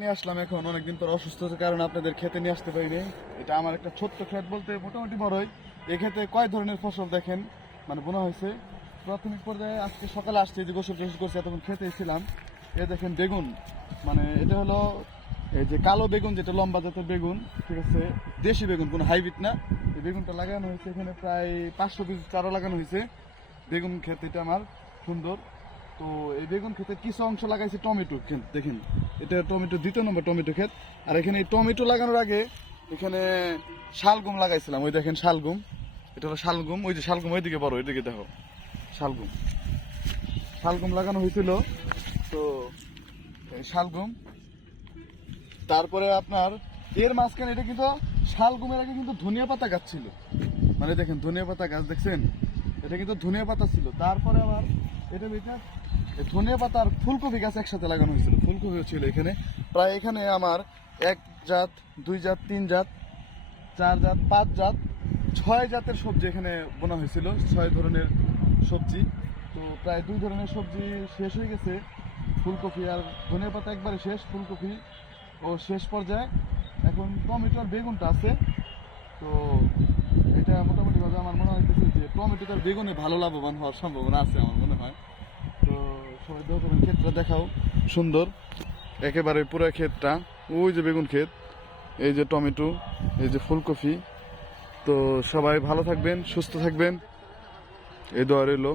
নিয়ে আসলাম এখন অনেকদিন পর অসুস্থতার কারণে আপনাদের খেতে নিয়ে আসতে পারিনি। এটা আমার একটা ছোট্ট ক্ষেত, বলতে মোটামুটি বড়ই। এই ক্ষেতে কয় ধরনের ফসল দেখেন মানে বোনা হয়েছে। প্রাথমিক পর্যায়ে আজকে সকালে আসছে, যে গোসল টোসল করছে, এতক্ষণ খেতে এসেছিলাম। এ দেখেন বেগুন, মানে এটা হলো এই যে কালো বেগুন, যেটা লম্বা জাতের বেগুন, ঠিক আছে, দেশি বেগুন, কোনো হাইব্রিড না। এই বেগুনটা লাগানো হয়েছে এখানে প্রায় 500 পিস চারা লাগানো হয়েছে। বেগুন ক্ষেত এটা আমার সুন্দর। তো এই বেগুন ক্ষেতের কিছু অংশ লাগাইছে টমেটো ক্ষেত, দেখেন এটা টমেটো, 2 নম্বর টমেটো ক্ষেত। আর এখানে এই টমেটো লাগানোর আগে এখানে শালগম লাগাইছিলাম, ওই দেখেন শালগম, এটা হলো শালগম। ওই যে শালগম ওইদিকে বড়, ওইদিকে দেখো শালগম, শালগম লাগানো হয়েছিল। তো এই শালগম, তারপরে আপনার এর মাঝখানে এটা কিন্তু শালগমের আগে কিন্তু ধনিয়া পাতা গাছ ছিল, মানে দেখেন ধনিয়া পাতা গাছ দেখছেন, এটা কিন্তু ধনিয়া পাতা ছিল। তারপরে আবার এটা ধনিয়া পাতা আর ফুলকপি গাছ একসাথে লাগানো হয়েছিল, ফুলকপি ছিল এখানে প্রায়। এখানে আমার 1 জাত, 2 জাত, 3 জাত, 4 জাত, 5 জাত, 6 জাতের সবজি এখানে বোনা হয়েছিল, 6 ধরনের সবজি। তো প্রায় 2 ধরনের সবজি শেষ হয়ে গেছে, ফুলকপি আর ধনিয়া পাতা একবারে শেষ, ফুলকপি ও শেষ পর্যায়ে। এখন টমেটো আর বেগুনটা আছে। তো এটা মোটামুটি ভাবে আমার মনে হইতেছে যে টমেটো আর বেগুনে ভালো লাভবান হওয়ার সম্ভাবনা আছে আমার মনে হয়। তো সবাই দোয়া করুন, ক্ষেতটা দেখাও সুন্দর একেবারে পুরো ক্ষেতটা। ওই যে বেগুন ক্ষেত, এই যে টমেটো, এই যে ফুলকপি। তো সবাই ভালো থাকবেন, সুস্থ থাকবেন, এই দোয়া রইল।